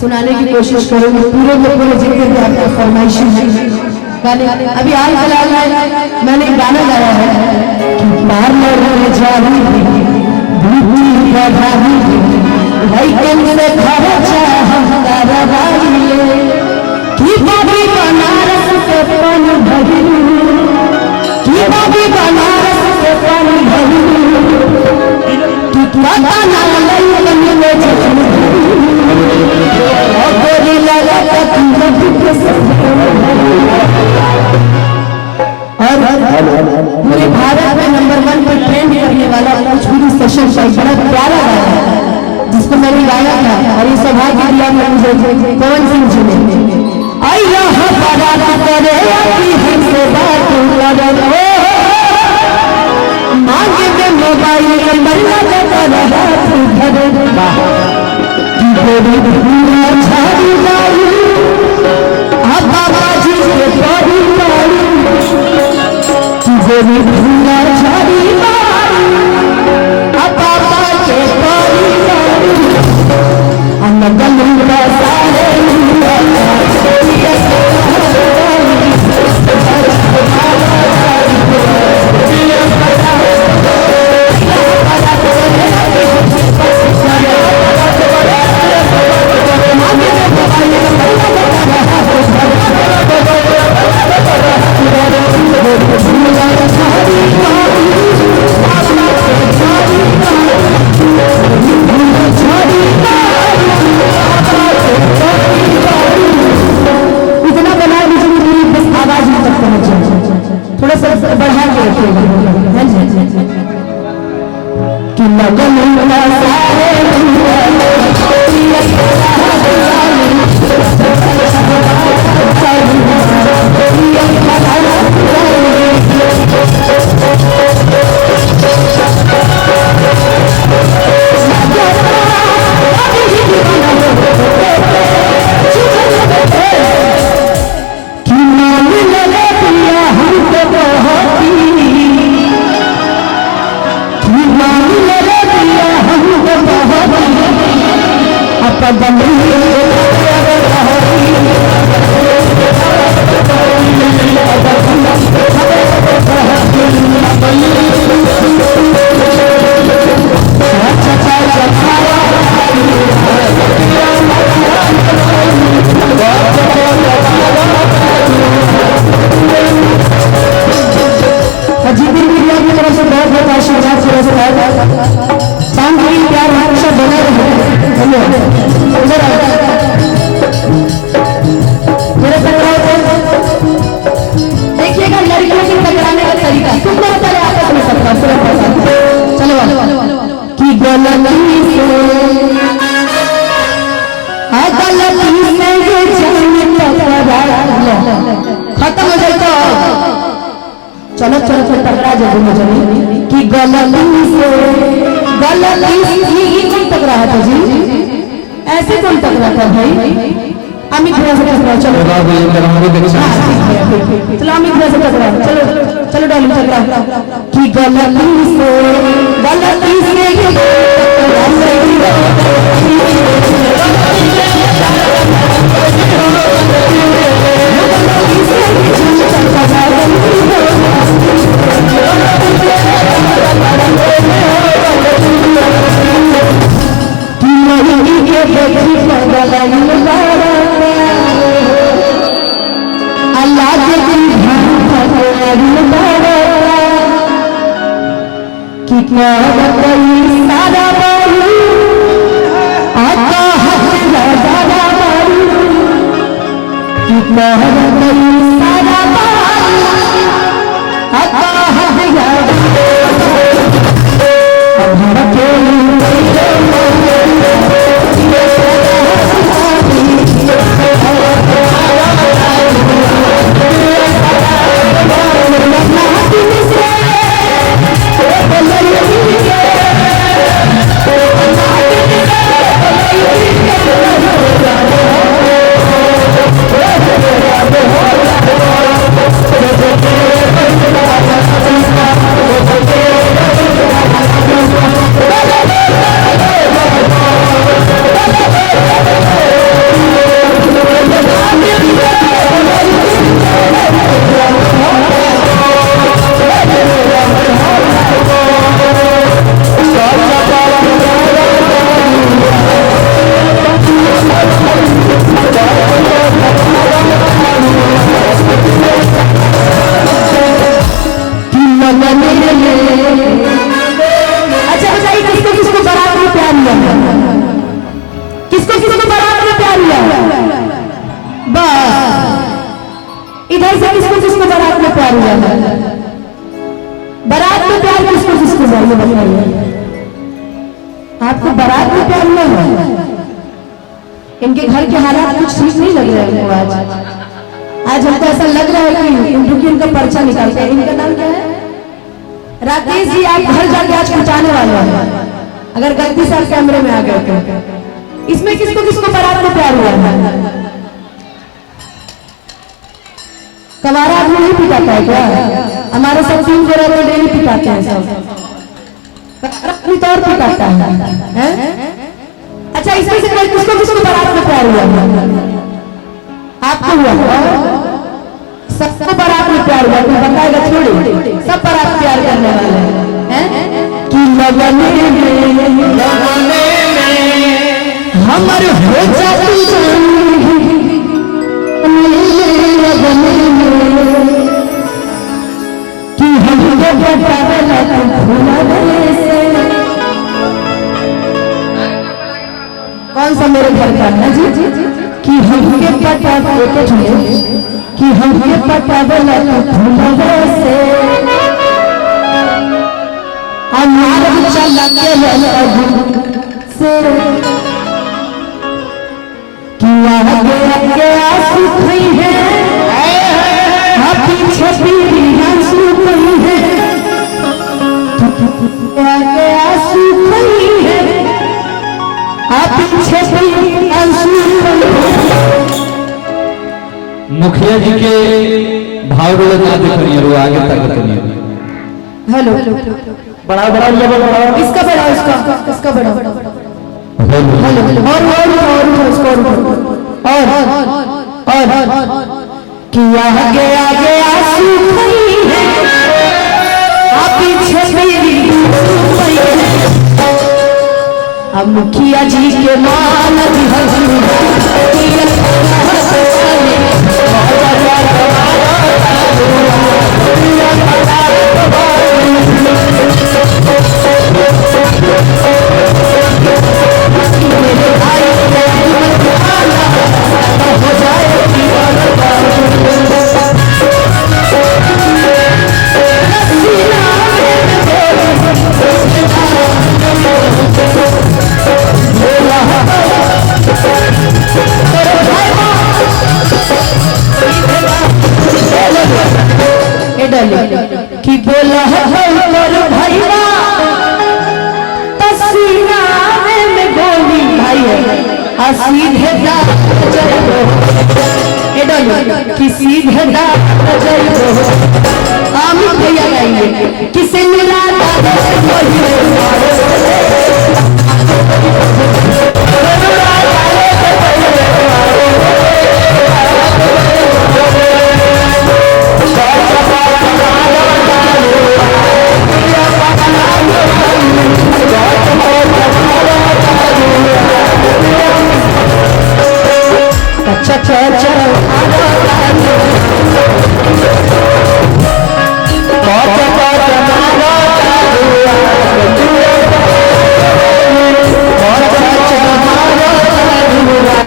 सुनाने की कोशिश करूंगी पूरे में पूरे जितने भी आपको फरमाइश है गाने। अभी हाल फिलहाल में मैंने गाना गाया है कि पार्लर में जानी ब्यूटी बढ़ानी भाई कैसे खर्चा हम करवाइए कि बाबी बनारस से पानी भरी कि बाबी बनारस से पानी भरी कि पता ना लगे में और पूरे भारत में नंबर 1 पर ट्रेंड करने वाला भोजपुरी सेशन बड़ा प्यारा गाया है जिसको मैंने गाया था और ये सौभाग्य दिया मुझे पवन सिंह जी ने। आई यहाँ बारात करे हमसे बात करो मांगे में मोबाइल नंबर लगा रहा छाड़ी बारी बाबा जी के बड़ी बारी गोरी भूला छाड़ी बारी बाबा के बड़ी बारी अनगल सारे देखिएगा लड़कियों से टकराने का तरीका तुम लोग पहले आपस में सबका चलो कि गलती खत्म हो जाए तो चलो चलो चलो टकरा जाए मुझे कि गलती से कौन टकरा है तो जी ऐसे कौन टकरा था भाई अमित भैया से टकरा चलो चलो अमित भैया से टकरा चलो चलो डाली टकरा कि गलती से कितना सारा बारू आता सारा बारू कितना सारा बारू आता Oh, प्यार हुआ है? बारात में प्यार किसको किसको हुआ ये बताइए। आपको बारात में प्यार हुआ है? इनके घर के हालात कुछ ठीक नहीं लग रहे हैं हमको आज हमको ऐसा लग रहा है कि इनका पर्चा निकालते हैं। इनका नाम क्या है? राकेश जी, आप घर जाके आज पहुंचाने वाले हैं अगर गलती से आप कैमरे में आ गए तो। इसमें किसको किसको बारात में प्यार हुआ है? कवारा आदमी नहीं पिटाता है क्या? हमारे सब 3 जोड़ा तो डेली पिटाते हैं सब, अपनी तौर पर पिटाता है। अच्छा, इसमें से किसको किसको बारात में प्यार हुआ है? आपको हुआ? सबको बारात में प्यार हुआ? कोई बताएगा थोड़ी? सब बारात प्यार करने वाले हैं कि लगन में हमारे हो जाती लगन में कि हमको बतावला तो भूला से। कौन सा मेरे घर का है जी कि हमके पता कि हमके पतावला तो भूला से हमारा चला के से कि आगे आगे आंसू खई है, पीछे पीछे आंसू खई है, आगे आंसू खई है, पीछे पीछे आंसू खई है। मुखिया जी के भाव रोल ना देखिए, वो आगे तक करिए। हेलो, बड़ा बड़ा लेवल बढ़ाओ, इसका बढ़ाओ, इसका बढ़ाओ। हेलो और इसको और कि आगे आगे आंसू खई है, पीछे पीछे अब मुखिया जी के मान कि बोला भैया तसीना में गोली भाई सीधे कि सीधे आमिर भैया गाइए किसे मिला